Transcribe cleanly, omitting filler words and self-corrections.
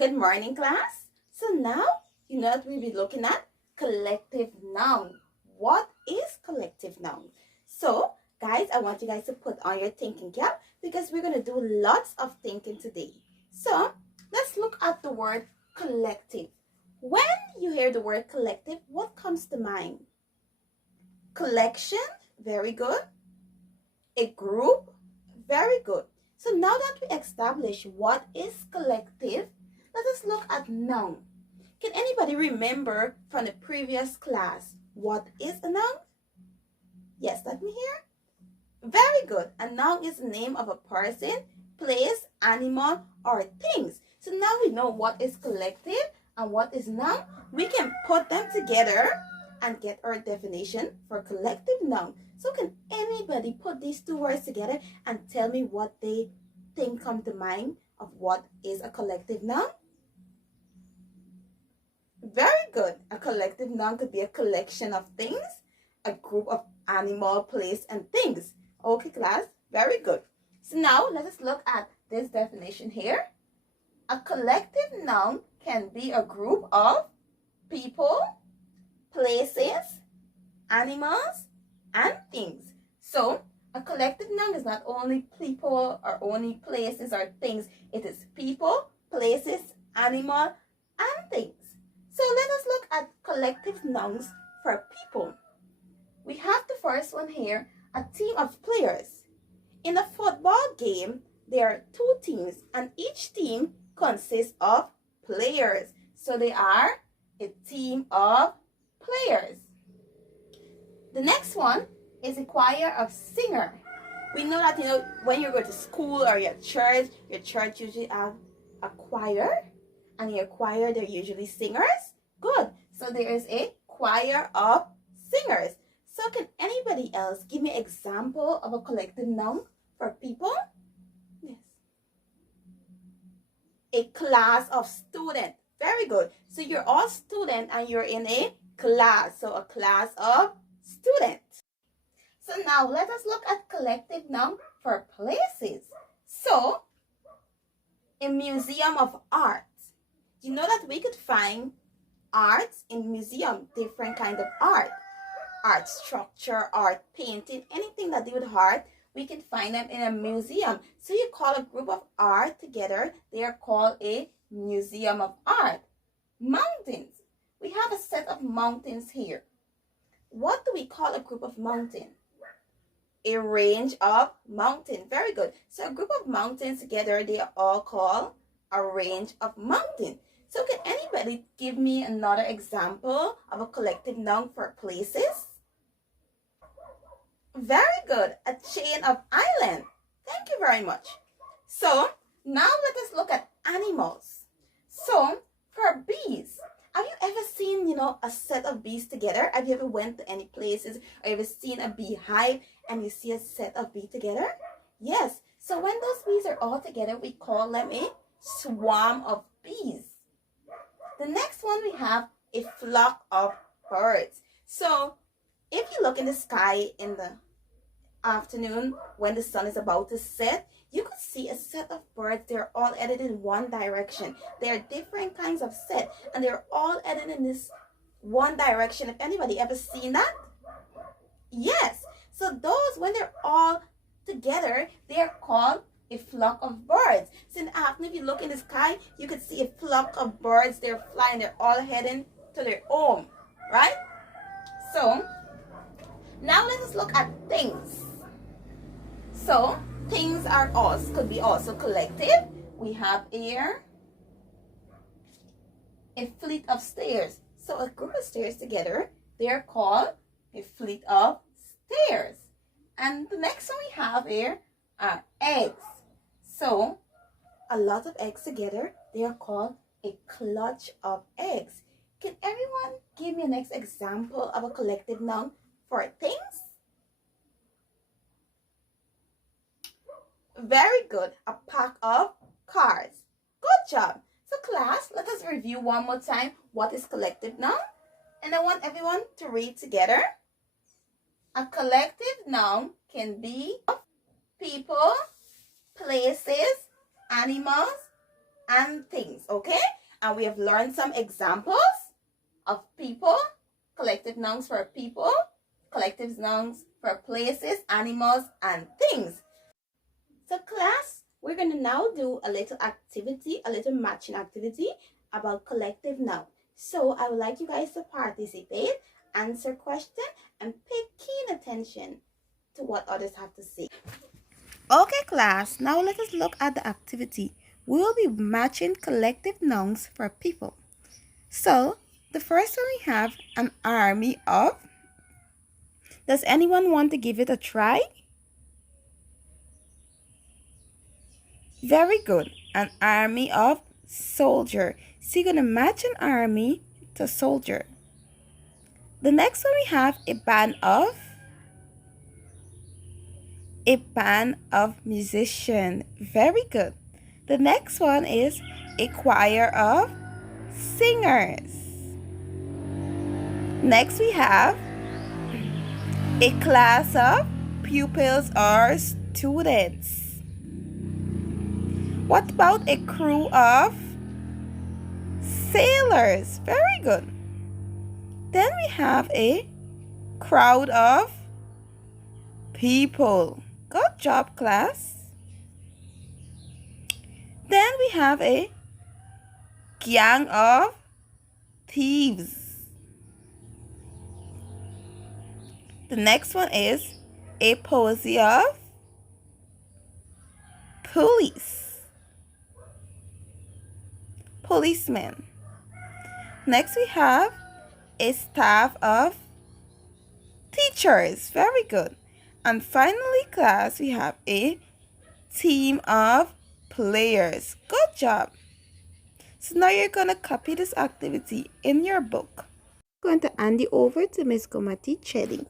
Good morning, class. So now you know that we'll be looking at collective noun. What is collective noun? So, guys, I want you guys to put on your thinking cap because we're going to do lots of thinking today. So, let's look at the word collective. When you hear the word collective, what comes to mind? Collection, very good. A group, very good. So now that we establish what is collective, let us look at noun. Can anybody remember from the previous class what is a noun? Yes, let me hear. Very good. A noun is the name of a person, place, animal, or things. So now we know what is collective and what is noun. We can put them together and get our definition for collective noun. So can anybody put these two words together and tell me what they think come to mind of what is a collective noun? Very good. A collective noun could be a collection of things, a group of animal, place, and things. Okay, class. Very good. So now let us look at this definition here. A collective noun can be a group of people, places, animals, and things. So a collective noun is not only people or only places or things. It is people, places, animal, and things. So let us look at collective nouns for people. We have the first one here, a team of players. In a football game, there are two teams and each team consists of players. So they are a team of players. The next one is a choir of singers. We know that when you go to school or your church usually have a choir, and in your choir they're usually singers. Good. So there is a choir of singers. So can anybody else give me an example of a collective noun for people? Yes. A class of students. Very good. So you're all students and you're in a class. So a class of students. So now let us look at collective noun for places. So a museum of art. You know that we could find arts in museum, different kind of art structure, art painting, anything that do with art, we can find them in a museum. So you call a group of art together, they are called a museum of art. Mountains. We have a set of mountains here. What do we call a group of mountains? A range of mountains. Very good. So a group of mountains together, they are all called a range of mountains. So can anybody give me another example of a collective noun for places? Very good. A chain of islands. Thank you very much. So now let us look at animals. So for bees, have you ever seen, a set of bees together? Have you ever went to any places or ever seen a beehive and you see a set of bees together? Yes. So when those bees are all together, we call them a swarm of bees. The next one we have a flock of birds. So if you look in the sky in the afternoon when the sun is about to set, you could see a set of birds. They're all headed in one direction. There are different kinds of set and they're all headed in this one direction. If anybody ever seen that? Yes. So those, when they're all together, they're called a flock of birds. So in the afternoon, if you look in the sky, you could see a flock of birds. They're flying. They're all heading to their home, right? So now let us look at things. So things could be also collective. We have here a fleet of stairs. So a group of stairs together, they're called a fleet of stairs. And the next one we have here are eggs. So a lot of eggs together, they are called a clutch of eggs. Can everyone give me a next example of a collective noun for things? Very good. A pack of cars. Good job. So class, let us review one more time what is collective noun. And I want everyone to read together. A collective noun can be people, places, animals, and things, okay? And we have learned some examples of people, collective nouns for people, collective nouns for places, animals, and things. So class, we're going to now do a little activity, a little matching activity about collective noun. So I would like you guys to participate, answer question, and pay keen attention to what others have to say. Okay class, now let us look at the activity. We will be matching collective nouns for people. So the first one we have an army of. Does anyone want to give it a try? Very good. An army of soldier. So you're going to match an army to soldier. The next one we have a band of musician. Very good. The next one is a choir of singers. Next we have a class of pupils or students. What about a crew of sailors? Very good. Then we have a crowd of people. Good job, class. Then we have a gang of thieves. The next one is a posse of policemen. Next we have a staff of teachers. Very good. And finally, class, we have a team of players. Good job. So now you're going to copy this activity in your book. I'm going to hand you over to Miss Gomati Chedi.